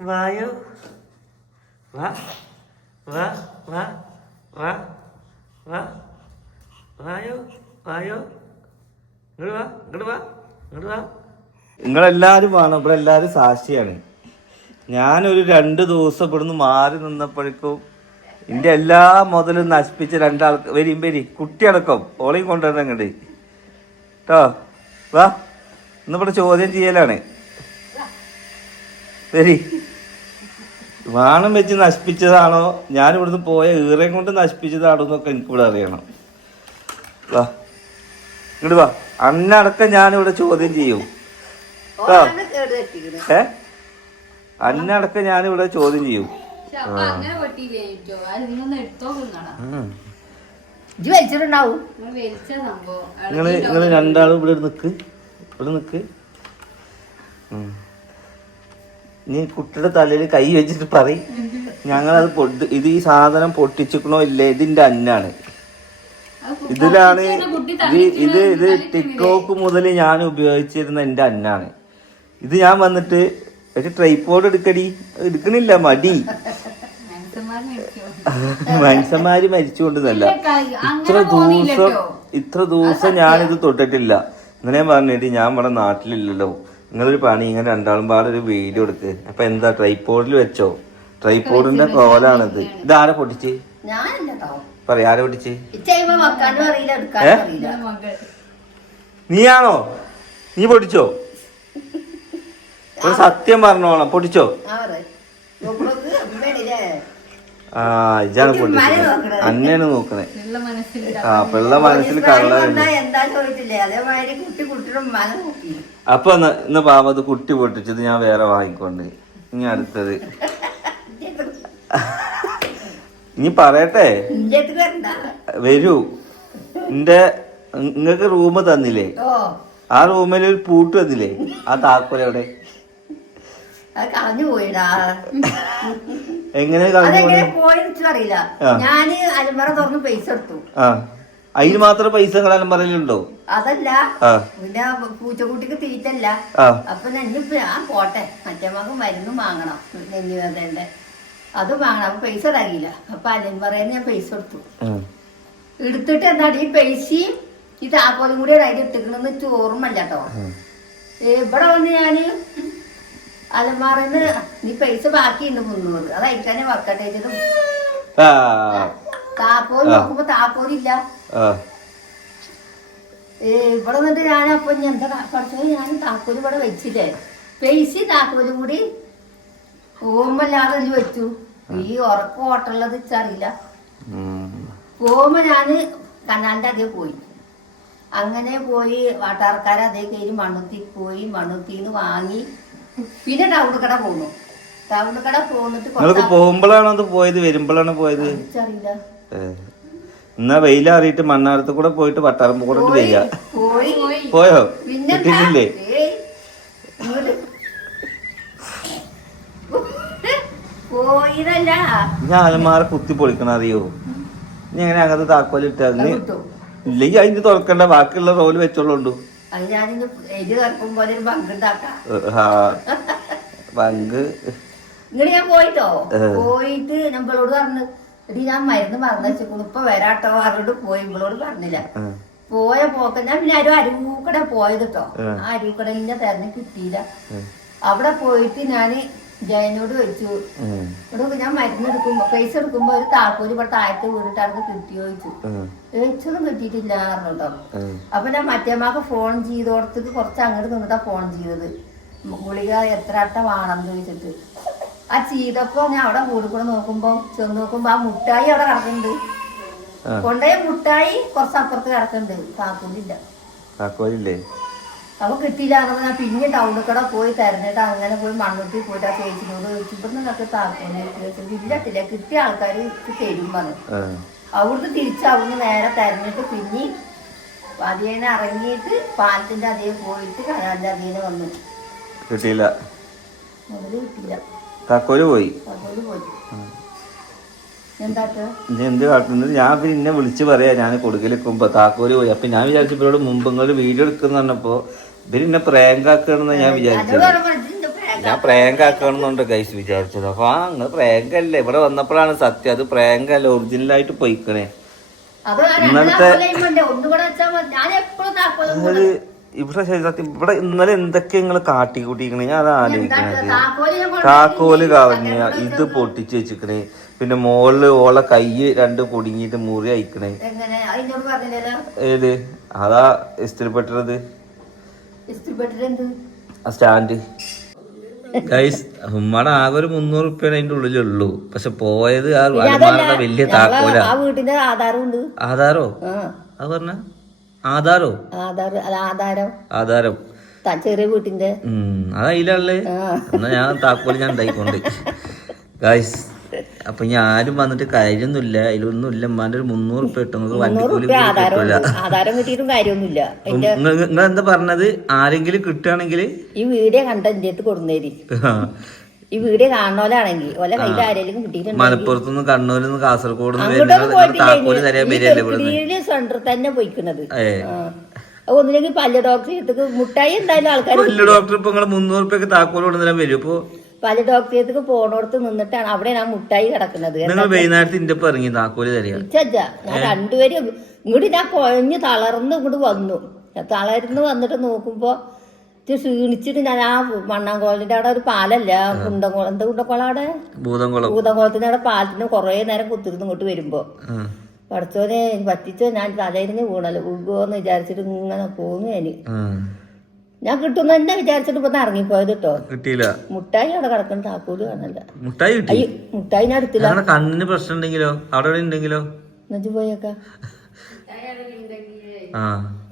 വായോ. വാ വാ വാ വാ വാ. വായോ വായോ. ഇങ്ങോട്ട് വാ ഇങ്ങോട്ട് വാ ഇങ്ങോട്ട് വാ. നിങ്ങളെല്ലാരും വേണം. ഇവിടെ എല്ലാരും സാക്ഷിയാണ്. ഞാനൊരു രണ്ട് ദിവസം ഇവിടുന്ന് മാറി നിന്നപ്പോഴേക്കും എന്റെ എല്ലാ മുതലും നശിപ്പിച്ച രണ്ടാൾക്ക് വരും വരി കുട്ടിയടക്കം ഓളയും കൊണ്ടുവരണം ഇങ്ങോട്ട് കേട്ടോ വാ. ഇന്നിവിടെ ചോദ്യം ചെയ്യലാണ്. വരി. വാണം വെച്ച് നശിപ്പിച്ചതാണോ? ഞാൻ ഇവിടുന്ന് പോയ ഈറെ കൊണ്ട് നശിപ്പിച്ചതാണോ എന്നൊക്കെ എനിക്കിവിടെ അറിയണം. വാ. ഇങ്ങോട്ട് വാ. അന്നടക്കം ഞാനിവിടെ ചോദ്യം ചെയ്യും. ഏ? അന്നടക്കം ഞാനിവിടെ ചോദ്യം ചെയ്യും. നിങ്ങൾ നിങ്ങൾ രണ്ടാളും ഇവിടെ നിക്ക്. ഇവിടെ നിക്ക്. ഉം. നീ കുട്ടിയുടെ തലയിൽ കൈ വെച്ചിട്ട് പറയും. ഞങ്ങളത് പൊട്ട് ഇത് ഈ സാധനം പൊട്ടിച്ചിക്കണോ ഇല്ലേ? ഇതിന്റെ അന്നാണ്. ഇതിലാണ് ഇത് ഇത് ഇത് ടിക്ടോക്ക് മുതൽ ഞാൻ ഉപയോഗിച്ചിരുന്ന എന്റെ അന്നാണ്. ഇത് ഞാൻ വന്നിട്ട് ഒരു ട്രൈപ്പോർഡ് എടുക്കടി. എടുക്കണില്ല മടി. മനുഷ്യന്മാര് മരിച്ചുകൊണ്ടെന്നല്ല ഇത്ര ദിവസം ഇത്ര ദിവസം ഞാനിത് തൊട്ടിട്ടില്ല. ഇങ്ങനെ പറഞ്ഞിട്ട് ഞാൻ ഇവിടെ നാട്ടിലില്ലല്ലോ. നിങ്ങളൊരു പണി ഇങ്ങനെ രണ്ടാളും പാടെ ഒരു വീഡിയോ എടുക്ക്. അപ്പൊ എന്താ ട്രൈപോഡിൽ വെച്ചോ? ട്രൈപോഡിന്റെ കോലാണിത്. ഇത് ആരെ പൊട്ടിച്ച് പറയാ ആരെ പൊട്ടിച്ച്? നീയാണോ? നീ പൊട്ടിച്ചോ? ഒരു സത്യം പറഞ്ഞോളാം. പൊട്ടിച്ചോ ആ പറയ്. നോക്കണോക്ക് അമ്മേടില്ലേ? ആ ഇജാണ് പൊട്ടിച്ചത്. നോക്കണേ. ആ പിള്ള മനസ്സിൽ കള്ളുണ്ട് അപ്പൊ ഇന്ന് പാവത് കുട്ടി പൊട്ടിച്ചത് ഞാൻ വേറെ വാങ്ങിക്കൊണ്ട്. ഇനി അടുത്തത്. ഇനി പറയട്ടെ. വരൂ. എന്റെ നിങ്ങക്ക് റൂം തന്നില്ലേ? ആ റൂമിൽ ഒരു പൂട്ട് തന്നില്ലേ? ആ അത് കളഞ്ഞു പോയിടാ. എങ്ങനെ അതെങ്ങനെ അറിയില്ല. ഞാൻ അലമറ തുറന്ന് പൈസ എടുത്തു ആ. അതിന് മാത്രം പൈസ കളയാൻ പറയലുണ്ടോ അതല്ല. പിന്നെ പൂച്ചക്കുട്ടിക്ക് തീറ്റല്ല. അപ്പൊ നെഞ്ഞിപ്പോ ഞാൻ പോട്ടെ. മറ്റേ മകൻ മരുന്ന് വാങ്ങണം. നെഞ്ഞു വേദന്റെ അത് വാങ്ങണം. അപ്പൊ പൈസ തരില്ല അപ്പൊ അലമ്പറയിൽ ഞാൻ പൈസ എടുത്തു എടുത്തിട്ട് എന്താണ് ഈ പൈസയും ഈ താക്കോലും കൂടി അതിൽ എനിക്ക് ഓർമ്മല്ല കേട്ടോ. ഇവിടെ വന്ന് ഞാൻ അലമാറിന്ന് നീ പൈസ ബാക്കിയുണ്ട് മുന്നൂറ്. അത് അയക്കാനേ വർക്കട്ടെ ചെയ്തത്. താക്കോൽ നോക്കുമ്പോ താപ്പോലില്ല ഇവിടെ നിന്നിട്ട് ഞാൻ അപ്പൊ എന്താ പഠിച്ചത് ഞാൻ താക്കോൽ ഇവിടെ വെച്ചില്ലേ. പൈസ താക്കോലും കൂടി പോകുമ്പല്ലാതെ വെച്ചു. ഈ ഉറക്കം ഓട്ടുള്ളത് വെച്ചറിയില്ല ഉം. പോകുമ്പോ ഞാൻ കനാലിന്റെ അതേ പോയി. അങ്ങനെ പോയി വാട്ടാർക്കാരെ അതേ കയറി മണ്ണുത്തി പോയി മണ്ണുത്തിന്ന് വാങ്ങി പിന്നെ ടൗണ് കട പോന്നു ടൗൺ കട പോന്നിട്ട് നിങ്ങൾക്ക് പോകുമ്പോഴാണോ അത് പോയത്? വരുമ്പോഴാണ് പോയത്? ഏ. എന്നാ വെയിലാറിയിട്ട് മണ്ണാടത്ത് കൂടെ പോയിട്ട് വട്ടാറമ്പ് കൂടെ വരിക. പോയി. കിട്ടിയില്ലേ അലമാര കുത്തി പൊളിക്കണം അറിയോ? ഇനി എങ്ങനെ അങ്ങനത്തെ താക്കോലിട്ട് ഇല്ലെങ്കിൽ അതിന് തുറക്കണ്ട ബാക്കിയുള്ള റോൽ വെച്ചോളുണ്ടു അത് ഞാനിന്ന് എരി കറക്കും പോലെ ഒരു പങ്കുണ്ടാക്കാം പങ്ക് ഇങ്ങോട്ട് ഞാൻ പോയിട്ടോ? പോയിട്ട് നമ്മളോട് പറഞ്ഞു എടി ഞാൻ മരുന്ന് മറന്നു വെച്ചേക്കുന്നു ഇപ്പൊ വരാട്ടോ പറഞ്ഞോട് പോയി. ഇവളോട് പറഞ്ഞില്ല. പോയ പോക്ക ഞാൻ പിന്നെ ഒരു അരുവൂക്കട പോയത് കേട്ടോ. ആ അരുവൂക്കടെ ഇന്നെ തെരഞ്ഞ് കിട്ടിയില്ല. അവിടെ പോയിട്ട് ഞാൻ ജയനോട് ചോദിച്ചു. ഇവിടെ ഞാൻ മരുന്ന് എടുക്കുമ്പോ പൈസ എടുക്കുമ്പോ ഒരു താക്കോൽ ഇവിടെ താഴത്ത് അവർക്ക് കിട്ടി ചോദിച്ചു. ഉം, വെച്ചൊന്നും കിട്ടിയിട്ടില്ല പറഞ്ഞിട്ടോ. അപ്പൊ ഞാൻ മറ്റേമാക്ക് ഫോൺ ചെയ്തോടത്തേക്ക് കുറച്ച് അങ്ങോട്ട് നിന്നിട്ടാ ഫോൺ ചെയ്തത്. ഗുളിക എത്ര അട്ട വേണം ചോദിച്ചിട്ട്. ആ ചെയ്തപ്പോ ഞാൻ അവിടെ കൂടി കൂടെ നോക്കുമ്പോ ചെന്ന് നോക്കുമ്പോ ആ മുട്ടായി അവിടെ കിടക്കുന്നുണ്ട്. കൊണ്ടേ കൊണ്ടുപോയ മുട്ടായി കുറച്ച് അപ്പുറത്ത് കിടക്കുന്നുണ്ട്. താക്കോലില്ല. താക്കോലില്ലേ? അപ്പൊ കിട്ടിയില്ല എന്നപ്പോ ഞാൻ പിന്നെ ടൗണിൽ കൂടെ പോയി തെരഞ്ഞിട്ട് അങ്ങനെ പോയി മണ്ണൂട്ടി പോയിട്ട് ആ ചേച്ചിനോട് ചോദിച്ചു ഇവിടെ നിന്നൊക്കെ താക്കോൽ ഇല്ലത്തില്ല കിട്ടിയ ആൾക്കാർ തരും പറഞ്ഞു. അവിടുന്ന് തിരിച്ച് അവിടുന്ന് നേരെ തെരഞ്ഞിട്ട് പിന്നെ അതിനെ ഇറങ്ങിയിട്ട് പാലത്തിന്റെ അതേ പോയിട്ട് കനാലിന്റെ അതേ വന്നു. കിട്ടിയില്ല. കിട്ടിയില്ല. താക്കോൽ പോയി. പോയി. എന്ത് കാട്ടുന്നത് ഞാൻ പിന്നെ എന്നെ വിളിച്ച് പറയാ ഞാൻ കൊടുക്കലിക്കുമ്പോ താക്കോൽ പോയി. അപ്പൊ ഞാൻ വിചാരിച്ചപ്പോഴോട് മുമ്പ് ഇങ്ങോട്ട് വീഡിയോ എടുക്കുന്ന പറഞ്ഞപ്പോ ഇവർ എന്നെ പ്രാങ്ക് ആക്കണെന്ന് ഞാൻ വിചാരിച്ചത് ഞാൻ പ്രേങ്കാക്കണമെന്നുണ്ട് ഗൈസ് വിചാരിച്ചത്. അപ്പൊ ആ നിങ്ങൾ പ്രേങ്കല്ലേ. ഇവിടെ വന്നപ്പോഴാണ് സത്യം. അത് പ്രേങ്കല്ല ഒറിജിനലായിട്ട് പോയിക്കണേ. ഇന്നലത്തെ- അത് ഇവിടെ ശരി സത്യം. ഇവിടെ ഇന്നലെ എന്തൊക്കെ നിങ്ങൾ കാട്ടി കൂട്ടിക്കണേ ഞാൻ അത് ആലോചിക്കണത്. താക്കോൽ കവഞ്ഞ ഇത് പൊട്ടിച്ച് വെച്ചിക്കണേ. പിന്നെ മോളിൽ ഓളെ കൈ രണ്ട് കുടുങ്ങിയിട്ട് മുറി അയക്കണേ. ഏത്? അതാ ഇസ്തിരിപ്പെട്ടത് സ്റ്റാൻഡ് ഗൈസ് ഉമ്മയുടെ ആകെ ഒരു മുന്നൂറ് റുപ്യാണ് അതിന്റെ ഉള്ളിലുള്ളൂ. പക്ഷെ പോയത് ആ അലമാരുടെ വലിയ താക്കോല. ആധാരം അത് പറഞ്ഞ? ആധാരോ? ആധാരം ചെറിയ വീട്ടിന്റെ. അതായില്ലേ എന്നാ ഞാൻ താക്കോൽ ഞാൻ ഉണ്ടായിക്കൊണ്ട്. ഗൈസ് അപ്പൊ ഞാനും ആരും വന്നിട്ട് കാര്യൊന്നുമില്ല. അതിലൊന്നും ഇല്ല ഉമ്മാന്റെ ഒരു മുന്നൂറ് ഉപ്പ കിട്ടുന്നത് വണ്ടിക്കൂലി റുപ്യ ആധാരം. കിട്ടിയിട്ടും കാര്യമൊന്നുമില്ല. നിങ്ങൾ എന്താ പറഞ്ഞത്? ആരെങ്കിലും കിട്ടുകയാണെങ്കിൽ ഈ വീഡിയോ കണ്ട എന്റെ അടുത്ത് കൊടുന്നേരി. ഈ വീഡിയോ കാണുന്നോലാണെങ്കിൽ ഓലെ കയ്യിൽ ആരെങ്കിലും കിട്ടിയിട്ടുണ്ട് മലപ്പുറത്തുനിന്ന് കണ്ണൂരിൽ നിന്ന് കാസർഗോഡ് സെന്റർ സെന്ററിൽ തന്നെ പോയിക്കുന്നത്. ഒന്നില്ലെങ്കിൽ പല്ല് ഡോക്ടറെ അടുത്തേക്ക് മുട്ടായി എന്തായാലും ആൾക്കാർ പല്ല് ഡോക്ടർ ഇപ്പൊ നിങ്ങൾ മുന്നൂറ് താക്കോൽ താക്കോൽ കൊണ്ടുവരാൻ വരും. ഇപ്പൊ പല്ല് ഡോക്ടറെ അടുത്തേക്ക് പോണോടത്ത് നിന്നിട്ടാണ് അവിടെ ഞാൻ മുട്ടായി കിടക്കുന്നത്. നിങ്ങൾ വൈകുന്നേരത്ത് ഇന്റെ ഇറങ്ങി താക്കോൽ തരിക. ഇച്ചജ്ജ ഞാൻ രണ്ടുപേരും ഇങ്ങോട്ട് ഞാൻ കുഴഞ്ഞ് തളർന്ന് ഇങ്ങോട്ട് വന്നു. തളർന്ന് വന്നിട്ട് നോക്കുമ്പോ ക്ഷീണിച്ചിട്ട് ഞാൻ ആ മണ്ണാങ്കോളിന്റെ അവിടെ ഒരു പാലല്ല? കുണ്ടംകോളം എന്താ കുണ്ടംകോളം അവിടെ? ഭൂതംകുളം. ഭൂതംകുളത്തിന്റെ അവിടെ പാലത്തിന് കുറേ നേരം കുത്തിരുന്ന് ഇങ്ങോട്ട് വരുമ്പോ. ആ. പഠിച്ചോനെ പറ്റിച്ചോ? ഞാൻ തലയിരുന്ന് വീണല്ലോ. എന്ന് വിചാരിച്ചിട്ട് ഇങ്ങനെ പോന്നു ഞാൻ ആ. ഞാൻ കിട്ടുന്ന തന്നെ വിചാരിച്ചിട്ട് ഇപ്പൊ ഇറങ്ങിപ്പോയത് കേട്ടോ കിട്ടിയില്ല. മുട്ടായി അവിടെ കിടക്കുന്ന താക്കൂട് കാണല്ല. മുട്ടായി കിട്ടി? മുട്ടായി ഞാൻ എടുത്തില്ല. കണ്ണിന് പ്രശ്നം ഉണ്ടെങ്കിലോ? അവിടെ ഉണ്ടെങ്കിലോ? എന്നു പോയേക്കാ.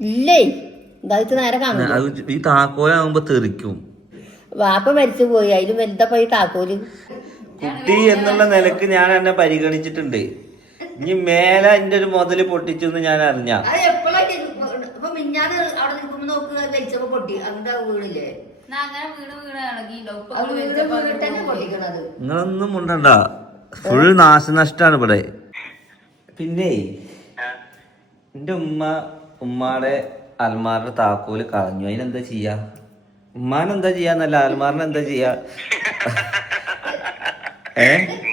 ഇല്ലേ? ഇതായിട്ട് നേരെ കാണും ഈ താക്കോലാകുമ്പോ തെറിക്കും. വാപ്പ മരിച്ചു പോയി. അതിലും വലുതപ്പോ ഈ താക്കോൽ. കുട്ടി എന്നുള്ള നിലയ്ക്ക് ഞാൻ എന്നെ പരിഗണിച്ചിട്ടുണ്ട്. ഇനി മേലെ എന്റെ ഒരു മുതൽ പൊട്ടിച്ചു എന്ന് ഞാൻ അറിഞ്ഞ. അത് എപ്പോഴായിട്ട് ഇപ്പൊ മിഞ്ഞാന്ന് അവിടെ നിൽക്കുമ്പോ നോക്കുക വലിച്ചപ്പോ പൊട്ടി. അങ്ങനെ വീട് വീണാണെങ്കിൽ അത് വീട് വീട്ടന്നെ പൊട്ടിക്കണത്. നിങ്ങളൊന്നും മുണ്ടണ്ട. ഫുൾ നാശനഷ്ടാണ് ഇവിടെ. പിന്നെ എന്റെ ഉമ്മ ഉമ്മാടെ അൽമാറിന്റെ താക്കോൽ കളഞ്ഞു. അതിനെന്താ ചെയ്യാ? ഉമ്മാനെന്താ ചെയ്യാന്നല്ല അൽമാറിനെന്താ ചെയ്യാ? ഏ?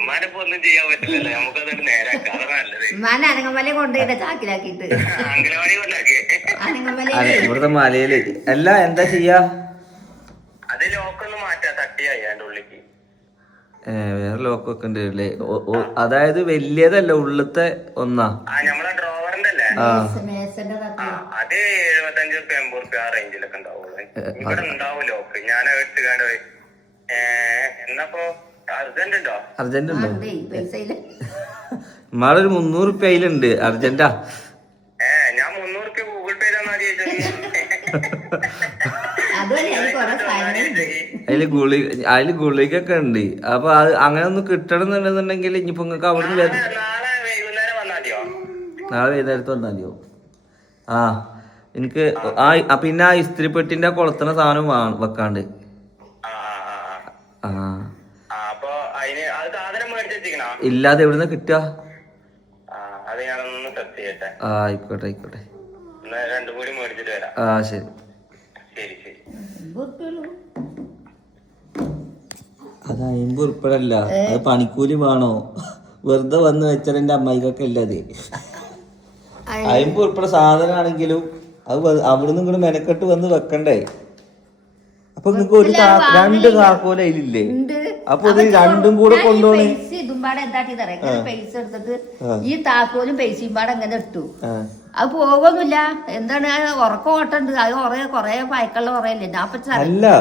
ഒന്നും ചെയ്യാൻ പറ്റില്ലല്ലോ. നമുക്കതൊരു നേരാക്കാം അതാണ് നല്ലത്. ഉമ്മാനെ അനങ്ങമല കൊണ്ടുപോയിട്ട് ചാക്കിലാക്കിയിട്ട് അംഗനവാടി കൊണ്ടാക്കി. അനങ്ങമല അതെ ഇവിടുത്തെ മലയിൽ അല്ല എന്താ ചെയ്യാ? അത് ലോക്കൊന്ന് മാറ്റാ തട്ടിയായി അതിന്റെ ഉള്ളിക്ക്. ഏ, വേറെ ലോക്കൊക്കെ ഉണ്ട് അല്ലേ? അതായത് വലിയതല്ല ഉള്ളത്തെ ഒന്നാ? ആ നമ്മളെ ഡ്രോവറിന്റെ അല്ലേ? ആ. മേശന്റെ ആ, തട്ടി അത് എഴുപത്തഞ്ച് റുപ്യ എൺപത് റുപ്യ ആ റേഞ്ചിലൊക്കെ ഉണ്ടാവുള്ളൂ. ഇവിടെ ഉണ്ടാവും ലോക്ക് ഞാൻ എടുത്തുകാണ്ട് പോയി. ഏ എന്നപ്പോ? അർജന്റ് ഉണ്ടോ അർജന്റ് ഉണ്ടോ. ഒരു മുന്നൂറ് അതിലുണ്ട് അർജന്റാ. അതിൽ ഗുളി അതിൽ ഗുളികൊക്കെ ഉണ്ട്. അപ്പൊ അത് അങ്ങനെ ഒന്ന് കിട്ടണം എന്നുണ്ടെന്നുണ്ടെങ്കിൽ ഇനിയിപ്പോ നിങ്ങൾക്ക് അവിടുന്ന് നിന്ന് നാളെ വൈകുന്നേരത്ത് വന്നാൽ മതിയോ? ആ എനിക്ക് ആ പിന്നെ ആ ഇസ്ത്രിപ്പെട്ടിന്റെ കൊളത്തണ സാധനം വെക്കാണ്ട്. ഇല്ലാതെ എവിടുന്ന കിട്ടുക? ആ അത് ഞാനൊന്ന് സെർച്ച് ചെയ്യട്ടെ. ആ ആയിക്കോട്ടെ ആയിക്കോട്ടെ. രണ്ടും കൂടി മേടിച്ചിട്ട് വരാം. ആ ശരി. ശരി ശരി. അത് അയിമ്പ് ഉൾപ്പെടല്ല അത് പണിക്കൂലി വേണോ? വെറുതെ വന്ന് വെച്ചാൽ എന്റെ അമ്മായിക്കൊക്കെ ഇല്ലാതെ അയിമ്പ് ഉൾപ്പെടെ സാധനമാണെങ്കിലും അത് അവിടെ അവിടുന്ന് ഇങ്ങോട്ട് മെനക്കെട്ട് വന്ന് വെക്കണ്ടേ? അപ്പൊ നിങ്ങക്ക് ഒരു രണ്ട് താക്കോല അതിലില്ലേ ഉണ്ട്. അപ്പൊ ഇത് രണ്ടും കൂടെ കൊണ്ടുപോണേ പാടെ എന്താട്ടി ഇങ്ങനെ പൈസ എടുത്തിട്ട് ഈ താക്കോലും പൈസയും പാടെ അങ്ങനെ ഇട്ടു. അത് പോകൊന്നുമില്ല. എന്താണ്? ഉറക്കം ഓട്ടുണ്ട്. അത് കുറെ കൊറേ പയക്കുള്ള കുറയല്ലേ ഞാൻ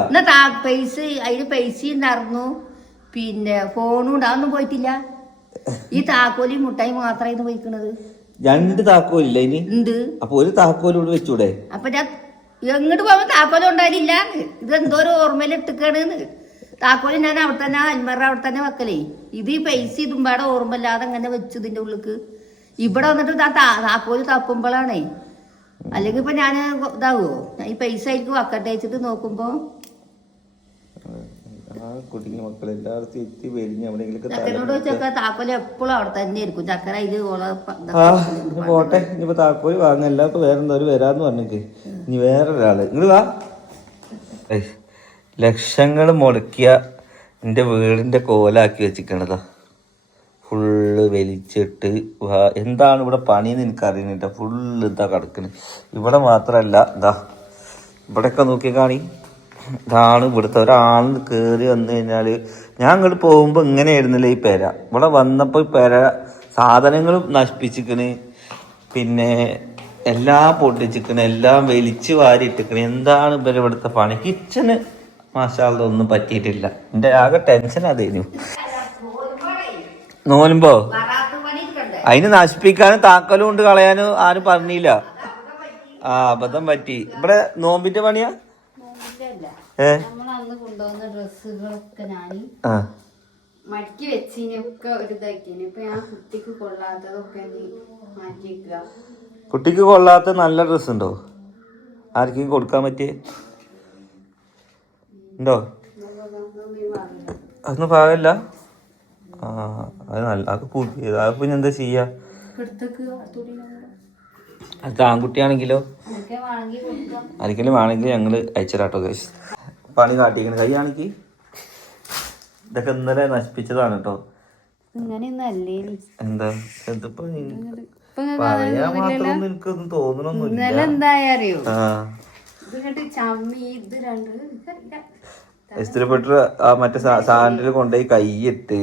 എന്നാ താ പൈസ അതിന് പൈസ ഉണ്ടായിരുന്നു. പിന്നെ ഫോണും ഉണ്ട് അതൊന്നും പോയിട്ടില്ല. ഈ താക്കോലി മുട്ടായി മാത്രമായിരുന്നു പോയിക്കണത്. രണ്ട് താക്കോലില്ല ഇനി? ഉണ്ട് അപ്പൊ ഒരു താക്കോലോട് വെച്ചൂടെ? അപ്പൊ ഞാൻ എങ്ങോട്ട് പോകുമ്പോ താക്കോലും ഉണ്ടായില്ല ഇത് എന്തോ ഒരു ഓർമ്മയിൽ ഇട്ടിക്കാണ് താക്കോൽ ഞാൻ അവിടെ തന്നെ അൻമറ അവിടെ തന്നെ വെക്കലേ. ഇത് ഈ പൈസ ഇതുമ്പാടെ ഓർമ്മല്ലാതെ അങ്ങനെ വെച്ചു ഇതിന്റെ ഉള്ളിക്ക്. ഇവിടെ വന്നിട്ട് ഇതാ താ- താക്കോൽ തപ്പുമ്പോഴാണേ അല്ലെങ്കിൽ ഇപ്പൊ ഞാൻ ഇതാവോ? ഈ പൈസ ആയിരിക്കും വക്കട്ടെ വെച്ചിട്ട് നോക്കുമ്പോൾ ആ ചക്കനോട് താക്കോൽ എപ്പോഴും അവിടെ തന്നെ ആയിരിക്കും ചക്കര ഇത് പോട്ടെ. ഇനിയിപ്പോ താക്കോൽ വാങ്ങല്ല ഇപ്പൊ വേറെ എന്തോ വരാന്ന് പറഞ്ഞിട്ട് ഇനി വേറെ ഒരാൾ ഇങ്ങൾ വാ ലക്ഷങ്ങൾ മുടക്കിയ എന്റെ വീടിന്റെ കോലാക്കി വെച്ചിക്കണതാ. ഫുള്ള് വലിച്ചിട്ട് എന്താണ് ഇവിടെ പണിയെന്ന് എനിക്കറിയുന്നില്ല. ഫുള്ള് ഇതാ കിടക്കുന്നത് ഇവിടെ മാത്രമല്ല ഇതാ ഇവിടെയൊക്കെ നോക്കി കാണി. ഇതാണ് ഇവിടുത്തെ ഒരാൾ കയറി വന്നു കഴിഞ്ഞാൽ ഞാൻ ഇങ്ങോട്ട് പോകുമ്പോൾ ഇങ്ങനെയായിരുന്നില്ല ഈ പെര. ഇവിടെ വന്നപ്പോൾ ഈ പെര സാധനങ്ങളും നശിപ്പിച്ചിക്കണ്. പിന്നെ എല്ലാം പൊട്ടിച്ചിക്കണ് എല്ലാം വലിച്ചു വാരിയിട്ടിക്കണ്. എന്താണ് ഇവരെ ഇവിടുത്തെ പണി? കിച്ചന് മാഷാള്ള ഒന്നും പറ്റിയിട്ടില്ല. എന്റെ ആകെ ടെൻഷൻ അതേനു. നോലുമ്പോ? അതിന് നശിപ്പിക്കാനും താക്കലും കൊണ്ട് കളയാനും ആരും പറഞ്ഞില്ല. ആ അബദ്ധം പറ്റി. ഇവിടെ നോമ്പിന്റെ പണിയാ. ഏ? മടക്കി ഒരു ഇതാക്കിന്. ഇപ്പൊ ഞാൻ കുട്ടിക്ക് കൊള്ളാത്തതൊക്കെ മാറ്റി വെക്കുക. കുട്ടിക്ക് കൊള്ളാത്ത നല്ല ഡ്രസ്സ് ഉണ്ടോ? ആർക്കെങ്കിലും കൊടുക്കാൻ പറ്റിയേ? ഉണ്ടോ? അതൊന്നും പാകല്ല ആ അത് നല്ല അത് പുതിയത് അത് പിന്നെ എന്താ ചെയ്യാ? അത് ആൺകുട്ടിയാണെങ്കിലോ? ആർക്കെങ്കിലും വേണമെങ്കിൽ ഞങ്ങൾ അയച്ചുതരാട്ടോ കേസ് പണി കാട്ടിയിരിക്കണ കൈയാണെങ്കിൽ ഇതൊക്കെ ഇന്നലെ നശിപ്പിച്ചതാണ് കേട്ടോ. എന്താ? ഇതിപ്പോ പറയാൻ മാത്രമൊന്നും എനിക്കൊന്നും തോന്നണൊന്നുമില്ല. എന്തായ അറിയോ ആ. ഇത് കണ്ട് ചമ്മി ഇത് രണ്ട്. ഇസ്തിരിപ്പെട്ട് ആ മറ്റേ സാൻഡിൽ കൊണ്ടുപോയി കൈയിട്ട്.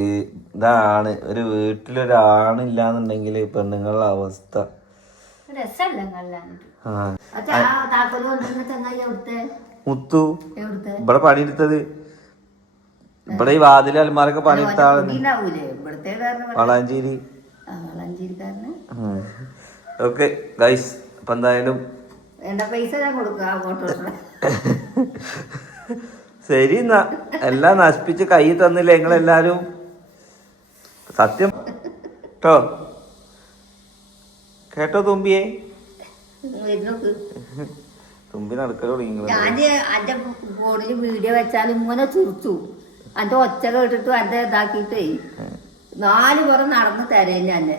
ഇതാണ് ഒരു വീട്ടിലൊരാണില്ലാന്നുണ്ടെങ്കിൽ പെണ്ണുങ്ങളുടെ അവസ്ഥ. മുത്തു. ഇവിടെ പണിയെടുത്തത്. ഇവിടെ ഈ വാതിൽ അൽമാരൊക്കെ പണിയെടുത്ത ആളാണ് വളാഞ്ചേരി. ഓക്കെ ഗൈസ് അപ്പൊ എന്തായാലും പൈസ ഞാൻ കൊടുക്കാം അങ്ങോട്ട് ശരി എന്നാ. എല്ലാം നശിപ്പിച്ച് കൈ തന്നില്ലേ നിങ്ങളെല്ലാരും? സത്യം. കേട്ടോ? കേട്ടോ തുമ്പിയെ? തുമ്പി നടക്കലോ തുടങ്ങി ഞാൻ അന്റെ ഫോണിൽ വീഡിയോ വെച്ചാലും ഇങ്ങനെ ചിരിച്ചു അന്റെ ഒച്ച കേട്ടിട്ടും അന്റെ ഇതാക്കിട്ടേ നാല് പുറം നടന്ന് തരയില്ല അന്നെ.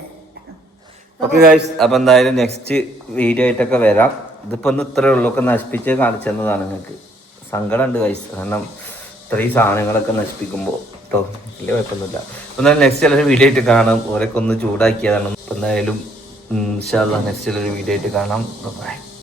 ഓക്കെ ഗൈസ് അപ്പൊ എന്തായാലും നെക്സ്റ്റ് വീഡിയോ ആയിട്ടൊക്കെ വരാം. ഇതിപ്പോ ഒന്ന് ഇത്രേ ഉള്ളൂ. ഒക്കെ നശിപ്പിച്ച് കാണിച്ചെന്നതാണ് നിങ്ങൾക്ക്. സങ്കടം ഉണ്ട് ഗൈസ് കാരണം ഇത്രയും സാധനങ്ങളൊക്കെ നശിപ്പിക്കുമ്പോൾ കേട്ടോ വലിയ കുഴപ്പമൊന്നുമില്ല. അപ്പം എന്നാലും നെക്സ്റ്റ് ചിലർ വീഡിയോ ആയിട്ട് കാണാം. ഓരൊക്കെ ഒന്ന് ചൂടാക്കിയതാണ്. അപ്പം എന്തായാലും നെക്സ്റ്റ് ചിലർ വീഡിയോ ആയിട്ട് കാണാം. ബൈ